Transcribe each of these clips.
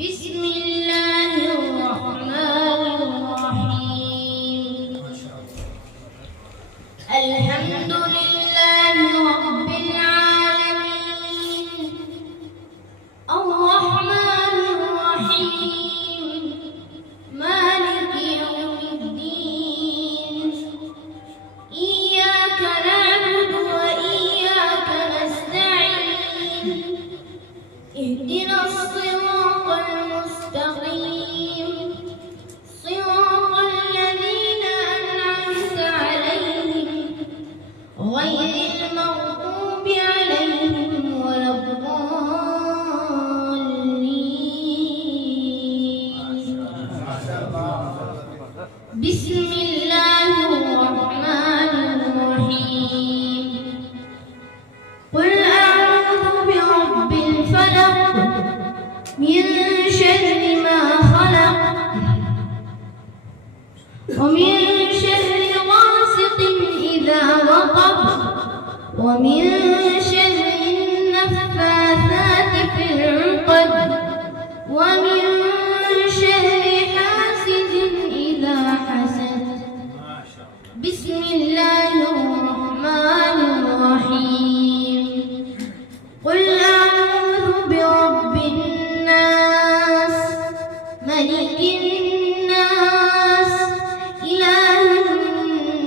بسم الله الرحمن الرحيم الحمد لله رب العالمين الرحمن الرحيم مالك يوم الدين إياك نعبد وإياك نستعين اهدنا الصراط المستقيم صراط الذين أنعمت عليهم غير المغضوب عليهم ولا الضالين بسم الله الرحمن الرحيم قل أعوذ برب الفلق من شر ما خلق ومن شر غاسق إذا وقب ومن شر النفاثات في العقد ومن شر حاسد إذا حسد بسم الله الرحمن الرحيم قل أعوذ برب الناس ملك الناس إله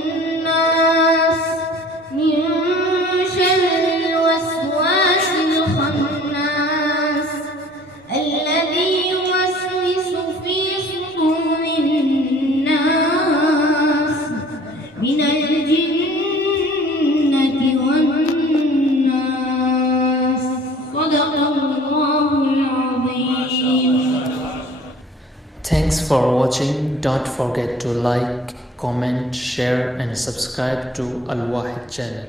الناس من شر الوسواس الخناس الذي يوسوس في صدور الناس من الجنة والناس صدق الله العظيم. Thanks for watching. Don't forget to like, comment, share and subscribe to Al Wahid channel.